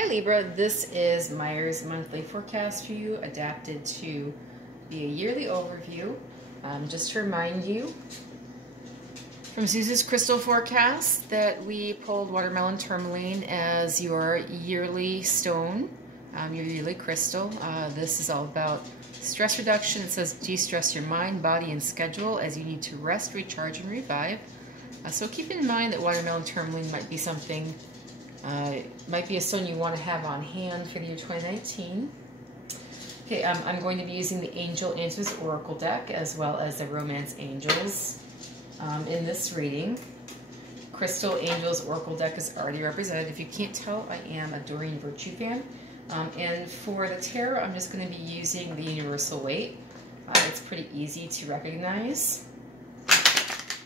Hi Libra, this is Meyer's monthly forecast for you, adapted to be a yearly overview. Just to remind you from Suze's crystal forecast that we pulled watermelon tourmaline as your yearly stone, your yearly crystal. This is all about stress reduction. It says de-stress your mind, body, and schedule as you need to rest, recharge, and revive. So keep in mind that watermelon tourmaline might be something, might be a stone you want to have on hand for the year 2019. Okay, I'm going to be using the Angel Answers Oracle deck as well as the Romance Angels in this reading. Crystal Angels Oracle deck is already represented. If you can't tell, I am a Doreen Virtue fan. And for the tarot, I'm just going to be using the Universal Weight. It's pretty easy to recognize.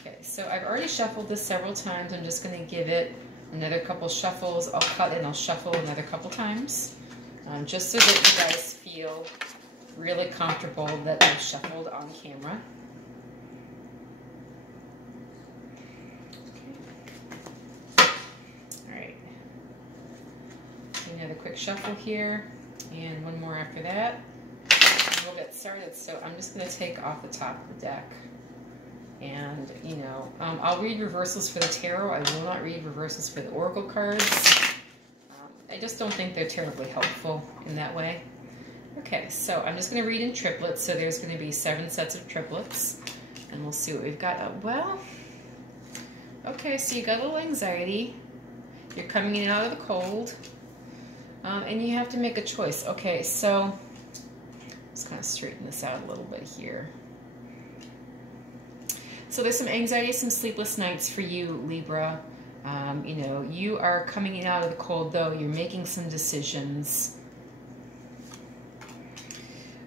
Okay, so I've already shuffled this several times. I'm just going to give it another couple shuffles. I'll cut and I'll shuffle another couple times, just so that you guys feel really comfortable that I've shuffled on camera. Okay. All right. Another quick shuffle here, and one more after that, and we'll get started. So I'm just going to take off the top of the deck. And, you know, I'll read reversals for the tarot. I will not read reversals for the oracle cards. I just don't think they're terribly helpful in that way. Okay, so I'm just going to read in triplets. So there's going to be 7 sets of triplets. And we'll see what we've got. Well, okay, so you got a little anxiety. You're coming in out of the cold. And you have to make a choice. Okay, so let's kind of straighten this out a little bit here. So there's some anxiety, some sleepless nights for you, Libra. You know, you are coming in out of the cold, though. You're making some decisions.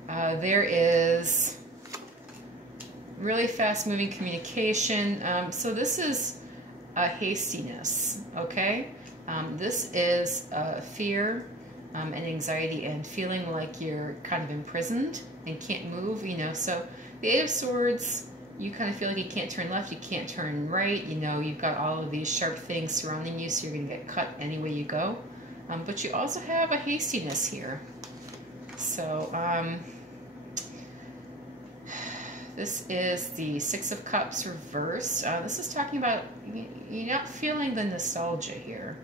There is really fast-moving communication. So this is a hastiness, okay? This is fear and anxiety and feeling like you're kind of imprisoned and can't move, you know. So the Eight of Swords, you kind of feel like you can't turn left, you can't turn right, you know, you've got all of these sharp things surrounding you, so you're going to get cut any way you go. But you also have a hastiness here. So, this is the Six of Cups reversed. This is talking about you're not feeling the nostalgia here.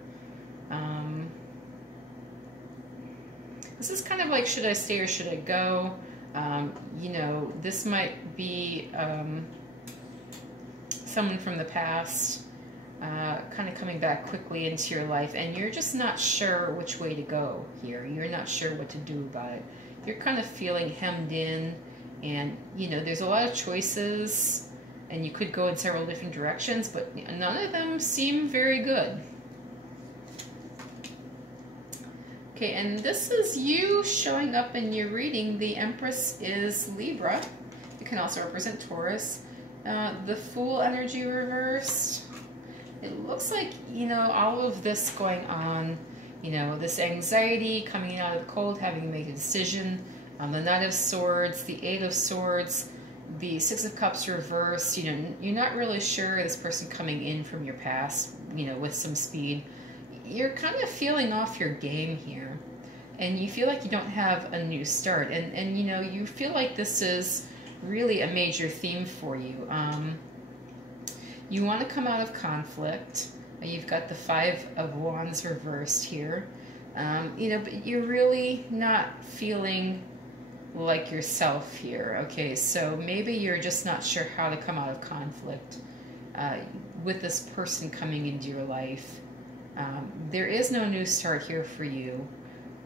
This is kind of like, should I stay or should I go? You know, this might be someone from the past kind of coming back quickly into your life, and you're just not sure which way to go here. You're not sure what to do about it. You're kind of feeling hemmed in, and, you know, there's a lot of choices, and you could go in several different directions, but none of them seem very good. Okay, and this is you showing up in your reading. The Empress is Libra. It can also represent Taurus. The Fool energy reversed. It looks like, you know, all of this going on, you know, this anxiety, coming out of the cold, having to make a decision. The Knight of Swords, the Eight of Swords, the Six of Cups reversed. You know, you're not really sure this person coming in from your past, you know, with some speed. You're kind of feeling off your game here, and you feel like you don't have a new start, and you know, you feel like this is really a major theme for you. You want to come out of conflict. You've got the Five of Wands reversed here, you know, but you're really not feeling like yourself here. Okay, so maybe you're just not sure how to come out of conflict with this person coming into your life. There is no new start here for you.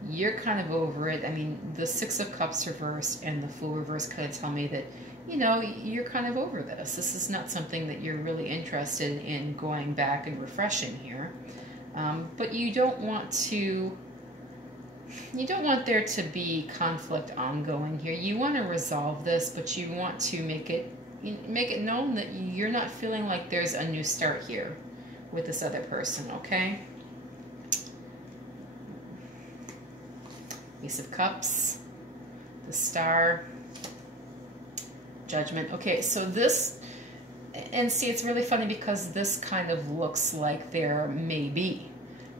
You're kind of over it. I mean, the Six of Cups reversed and the Fool reversed kind of tell me that, you know, you're kind of over this. This is not something that you're really interested in going back and refreshing here. But you don't want there to be conflict ongoing here. You want to resolve this, but you want to make it known that you're not feeling like there's a new start here with this other person, okay? Ace of Cups, the Star, Judgment. Okay, so this, and see, it's really funny because this kind of looks like there may be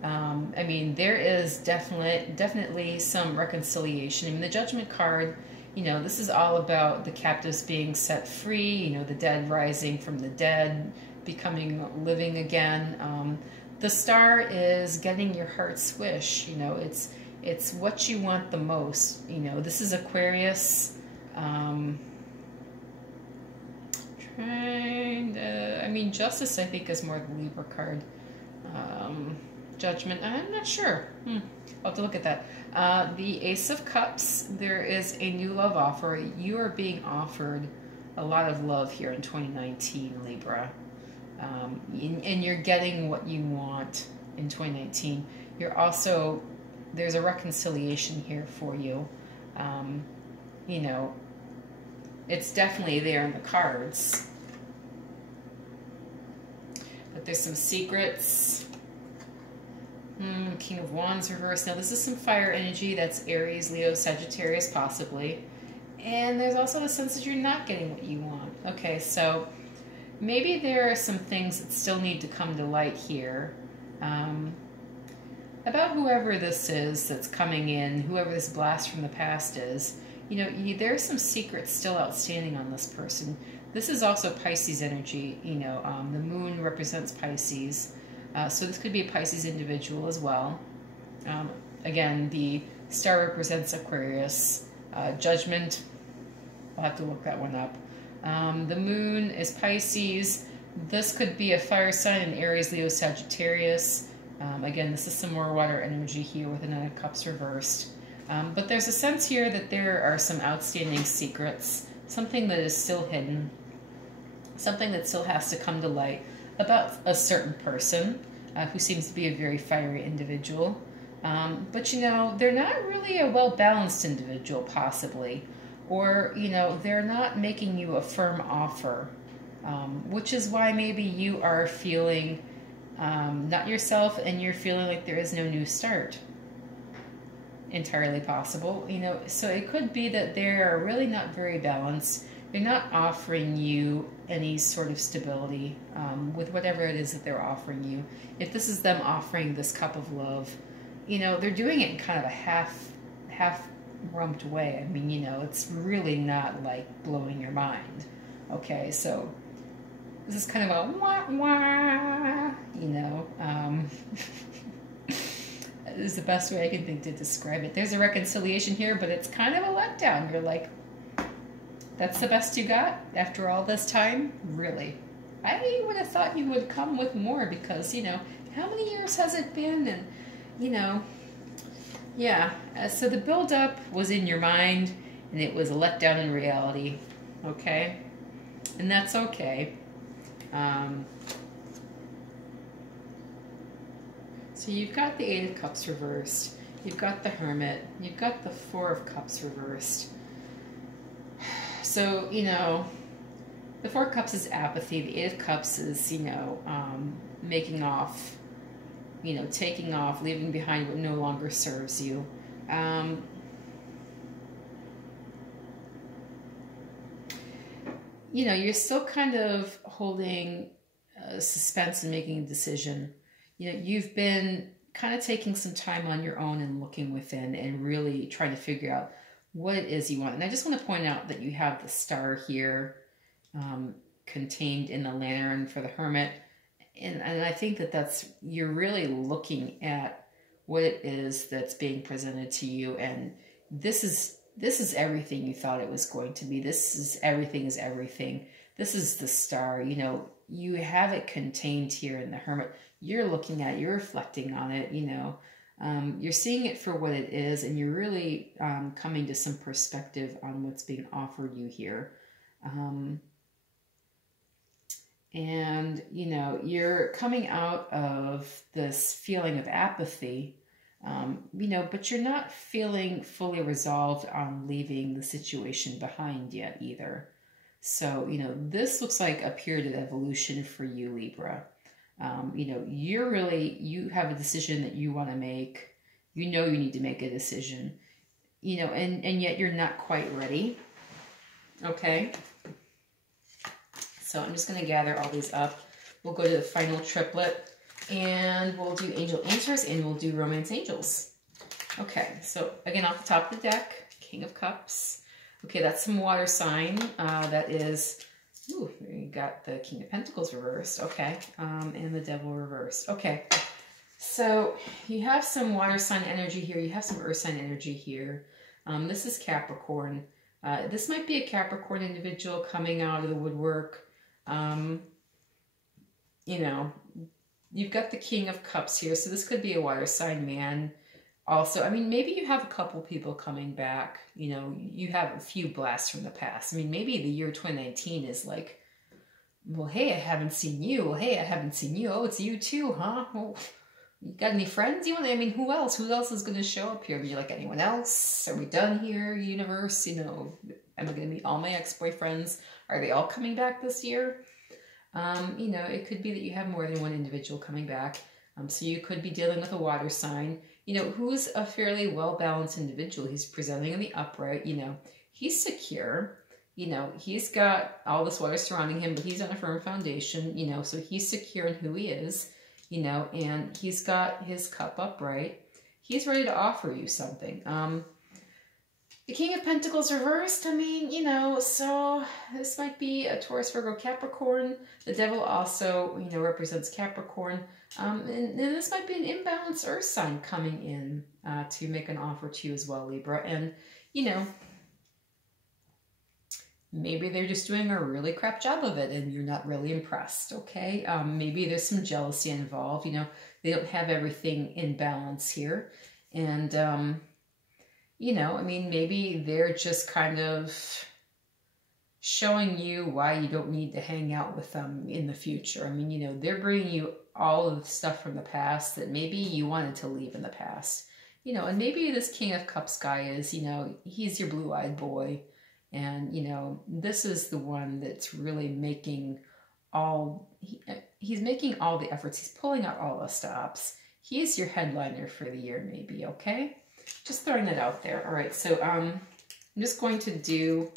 I mean, there is definitely some reconciliation. I mean, the Judgment card, you know, this is all about the captives being set free, you know, the dead rising from the dead, becoming living again. The Star is getting your heart's wish, you know, it's what you want the most. You know, this is Aquarius. I mean, Justice, I think, is more the Libra card. Judgment, I'm not sure. I'll have to look at that. The Ace of Cups, there is a new love offer. You are being offered a lot of love here in 2019, Libra. And you're getting what you want in 2019. You're also, there's a reconciliation here for you. You know, it's definitely there in the cards. But there's some secrets. King of Wands reversed. Now this is some fire energy. That's Aries, Leo, Sagittarius possibly. And there's also the sense that you're not getting what you want. Okay, so maybe there are some things that still need to come to light here. About whoever this is that's coming in, whoever this blast from the past is. You know, there's some secrets still outstanding on this person. This is also Pisces energy. You know, the moon represents Pisces. So this could be a Pisces individual as well. Again, the Star represents Aquarius. Judgment, I'll have to look that one up. The moon is Pisces. This could be a fire sign in Aries, Leo, Sagittarius. Again, this is some more water energy here with the Nine of Cups reversed. But there's a sense here that there are some outstanding secrets, something that is still hidden, something that still has to come to light about a certain person who seems to be a very fiery individual. But, you know, they're not really a well-balanced individual, possibly. Or, you know, they're not making you a firm offer, which is why maybe you are feeling not yourself and you're feeling like there is no new start. Entirely possible, you know. So it could be that they're really not very balanced. They're not offering you any sort of stability with whatever it is that they're offering you. If this is them offering this cup of love, you know, they're doing it in kind of a half-rumped way. I mean, you know, it's really not like blowing your mind. Okay, so this is kind of a wah-wah, you know. Is the best way I can think to describe it. There's a reconciliation here, but it's kind of a letdown. You're like, that's the best you got after all this time? Really? I would have thought you would come with more because, you know, how many years has it been? And, you know, yeah. So the build-up was in your mind, and it was a letdown in reality. Okay? And that's okay. So you've got the Eight of Cups reversed. You've got the Hermit. You've got the Four of Cups reversed. So, you know, the Four of Cups is apathy. The Eight of Cups is, you know, making off, you know, taking off, leaving behind what no longer serves you. You know, you're still kind of holding suspense and making a decision. You know, you've been kind of taking some time on your own and looking within and really trying to figure out what it is you want. And I just want to point out that you have the Star here contained in the Lantern for the Hermit. And I think that that's, you're really looking at what it is that's being presented to you. And this is everything you thought it was going to be. This is everything is everything. This is the Star, you know, you have it contained here in the Hermit. You're looking at it, you're reflecting on it, you know, you're seeing it for what it is, and you're really coming to some perspective on what's being offered you here. And, you know, you're coming out of this feeling of apathy, you know, but you're not feeling fully resolved on leaving the situation behind yet either. So, you know, this looks like a period of evolution for you, Libra. You know, you have a decision that you want to make. You know you need to make a decision, you know, and yet you're not quite ready. Okay. So I'm just going to gather all these up. We'll go to the final triplet. And we'll do angel answers and we'll do romance angels. Okay, so again, off the top of the deck, King of Cups. Okay, that's some water sign. That is, ooh, you got the King of Pentacles reversed. Okay, and the Devil reversed. Okay, so you have some water sign energy here. You have some earth sign energy here. This is Capricorn. This might be a Capricorn individual coming out of the woodwork. You know, you've got the King of Cups here, so this could be a water sign man. Also, I mean, maybe you have a couple people coming back. You know, you have a few blasts from the past. I mean, maybe the year 2019 is like, well, hey, I haven't seen you. Well, hey, I haven't seen you. Oh, it's you too, huh? Well, you got any friends you want? I mean, who else? Who else is going to show up here? I mean, you're like, anyone else? Are we done here, universe? You know, am I going to meet all my ex-boyfriends? Are they all coming back this year? You know, it could be that you have more than one individual coming back. So you could be dealing with a water sign, you know, who's a fairly well-balanced individual. He's presenting in the upright, you know, he's secure, you know, he's got all this water surrounding him, but he's on a firm foundation, you know, so he's secure in who he is, you know, and he's got his cup upright. He's ready to offer you something. The King of Pentacles reversed, I mean, you know, so this might be a Taurus, Virgo, Capricorn. The Devil also, you know, represents Capricorn. And this might be an imbalanced earth sign coming in to make an offer to you as well, Libra. And, you know, maybe they're just doing a really crap job of it and you're not really impressed, okay? Maybe there's some jealousy involved, you know. They don't have everything in balance here. And, you know, I mean, maybe they're just kind of showing you why you don't need to hang out with them in the future. I mean, you know, they're bringing you all of the stuff from the past that maybe you wanted to leave in the past. You know, and maybe this King of Cups guy is, you know, he's your blue-eyed boy. And, you know, this is the one that's really making he's making all the efforts. He's pulling out all the stops. He's your headliner for the year, maybe, okay? Just throwing that out there. All right, so I'm just going to do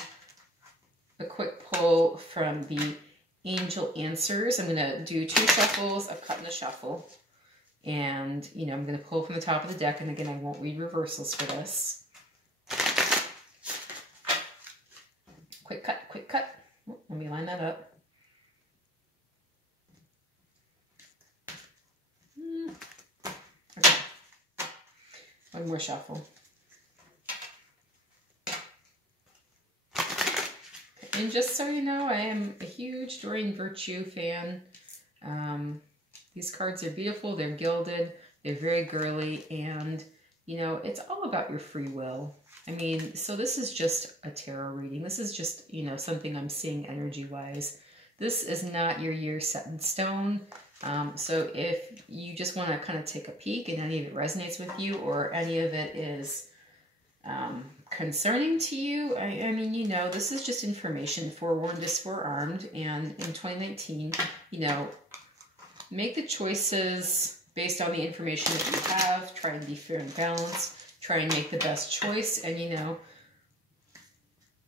a quick pull from the Angel Answers. I'm going to do 2 shuffles. I've cut in the shuffle. And, you know, I'm going to pull from the top of the deck. And again, I won't read reversals for this. Quick cut, quick cut. Let me line that up. Okay. One more shuffle. And just so you know, I am a huge Doreen Virtue fan. These cards are beautiful. They're gilded. They're very girly. And, you know, it's all about your free will. I mean, so this is just a tarot reading. This is just, you know, something I'm seeing energy-wise. This is not your year set in stone. So if you just want to kind of take a peek and any of it resonates with you or any of it is concerning to you, I mean, you know, this is just information. Forewarned is forearmed. And in 2019, you know, make the choices based on the information that you have. Try and be fair and balanced. Try and make the best choice. And, you know,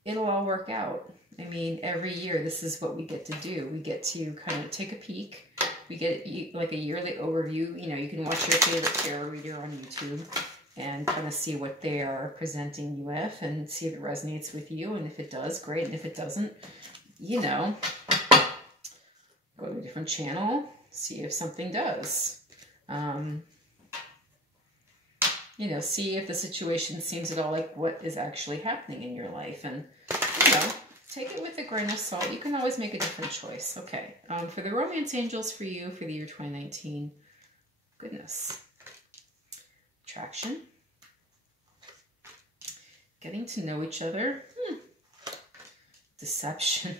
it'll all work out. I mean, every year, this is what we get to do. We get to kind of take a peek. We get like a yearly overview. You know, you can watch your favorite tarot reader on YouTube and kind of see what they are presenting you with and see if it resonates with you. And if it does, great. And if it doesn't, you know, go to a different channel, see if something does. You know, see if the situation seems at all like what is actually happening in your life. And, you know, take it with a grain of salt. You can always make a different choice. Okay, for the romance angels for you for the year 2019, goodness. Attraction. Getting to know each other. Deception.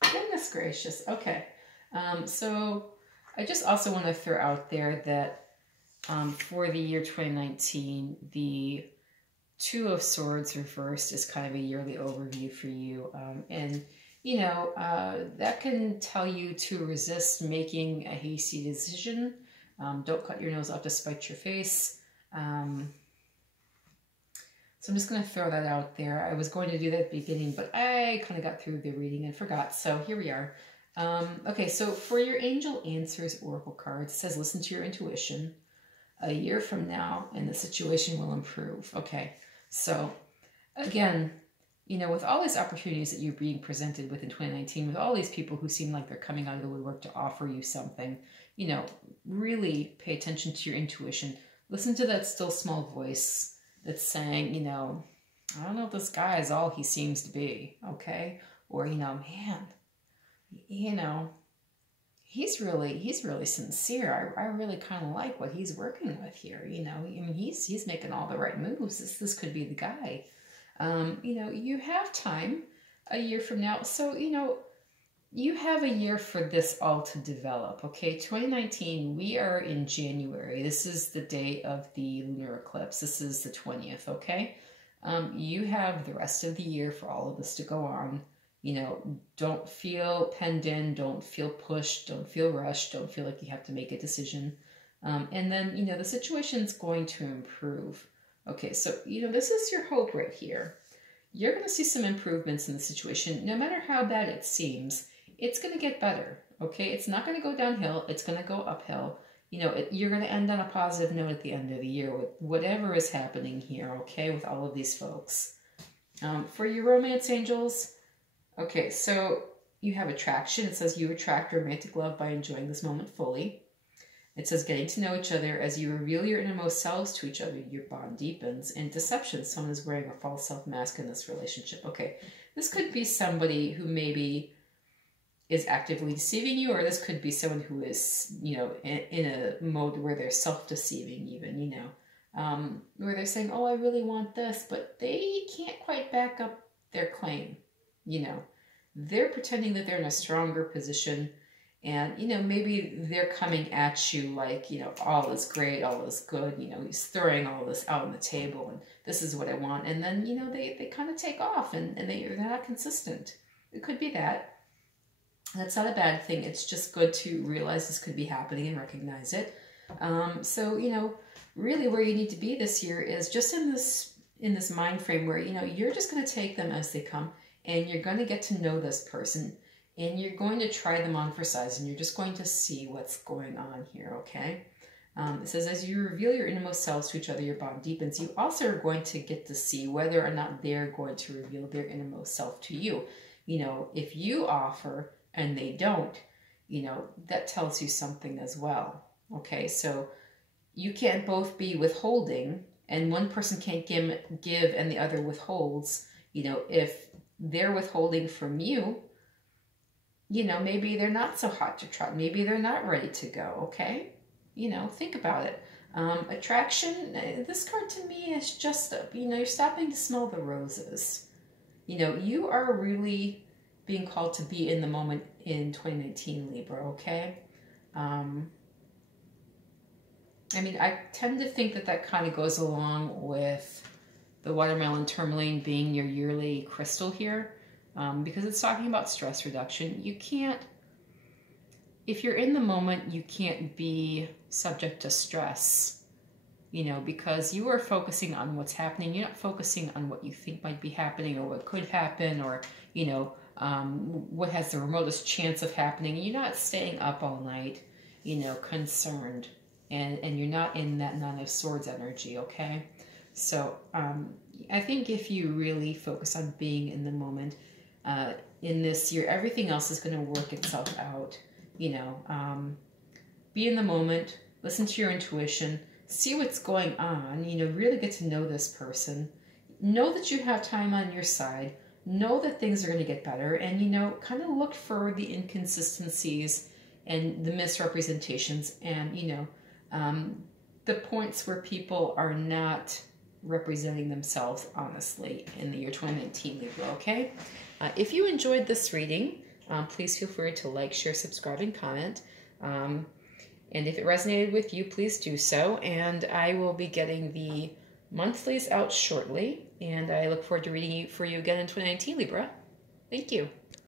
Goodness gracious. Okay, so I just also want to throw out there that for the year 2019, the 2 of Swords reversed is kind of a yearly overview for you. And, you know, that can tell you to resist making a hasty decision. Don't cut your nose off to spite your face. So I'm just going to throw that out there. I was going to do that at the beginning, but I kind of got through the reading and forgot. So here we are. Okay, so for your Angel Answers Oracle cards, it says listen to your intuition. A year from now, and the situation will improve. Okay, so again, you know, with all these opportunities that you're being presented with in 2019, with all these people who seem like they're coming out of the woodwork to offer you something, you know, really pay attention to your intuition. Listen to that still small voice that's saying, you know, I don't know if this guy is all he seems to be, okay? Or, you know, man, you know, he's really sincere. I really kind of like what he's working with here. You know, I mean, he's making all the right moves. This could be the guy. You know, you have time a year from now. So, you know, you have a year for this all to develop, okay? 2019, we are in January. This is the day of the lunar eclipse. This is the 20th, okay? You have the rest of the year for all of this to go on. You know, don't feel penned in, don't feel pushed, don't feel rushed, don't feel like you have to make a decision. And then, you know, the situation's going to improve. Okay, so, you know, this is your hope right here. You're going to see some improvements in the situation. No matter how bad it seems, it's going to get better, okay? It's not going to go downhill. It's going to go uphill. You know, you're going to end on a positive note at the end of the year with whatever is happening here, okay, with all of these folks. For your romance angels, okay, so you have attraction. It says you attract romantic love by enjoying this moment fully. It says getting to know each other as you reveal your innermost selves to each other, your bond deepens. And deception, someone is wearing a false self-mask in this relationship. Okay, this could be somebody who maybe is actively deceiving you, or this could be someone who is, you know, in a mode where they're self-deceiving even, you know, where they're saying, oh, I really want this, but they can't quite back up their claim, you know. They're pretending that they're in a stronger position, and, you know, maybe they're coming at you like, you know, all is great, all is good, you know, he's throwing all this out on the table, and this is what I want, and then, you know, they kind of take off, and they're not consistent. It could be that. That's not a bad thing. It's just good to realize this could be happening and recognize it. So, you know, really where you need to be this year is just in this mind frame where, you know, you're just going to take them as they come, and you're going to get to know this person, and you're going to try them on for size, and you're just going to see what's going on here, okay? It says, as you reveal your innermost selves to each other, your bond deepens. You also are going to get to see whether or not they're going to reveal their innermost self to you. You know, if you offer and they don't, you know, that tells you something as well. Okay, so you can't both be withholding, and one person can't give and the other withholds. You know, if they're withholding from you, you know, maybe they're not so hot to trot. Maybe they're not ready to go, okay? You know, think about it. Attraction, this card to me is just, you know, you're stopping to smell the roses. You know, you are really being called to be in the moment in 2019, Libra, okay? I mean, I tend to think that that kind of goes along with the watermelon tourmaline being your yearly crystal here, because it's talking about stress reduction. You can't, if you're in the moment, you can't be subject to stress, you know, because you are focusing on what's happening. You're not focusing on what you think might be happening or what could happen, or, you know, what has the remotest chance of happening. You're not staying up all night, you know, concerned, and you're not in that Nine of Swords energy, okay? So I think if you really focus on being in the moment in this year, everything else is going to work itself out, you know. Be in the moment, listen to your intuition, see what's going on, you know, really get to know this person, know that you have time on your side, know that things are going to get better, and, you know, kind of look for the inconsistencies and the misrepresentations, and, you know, the points where people are not representing themselves honestly in the year 2019, Libra, okay? If you enjoyed this reading, please feel free to like, share, subscribe, and comment. And if it resonated with you, please do so. And I will be getting the monthlies out shortly, and I look forward to reading for you again in 2019, Libra. Thank you.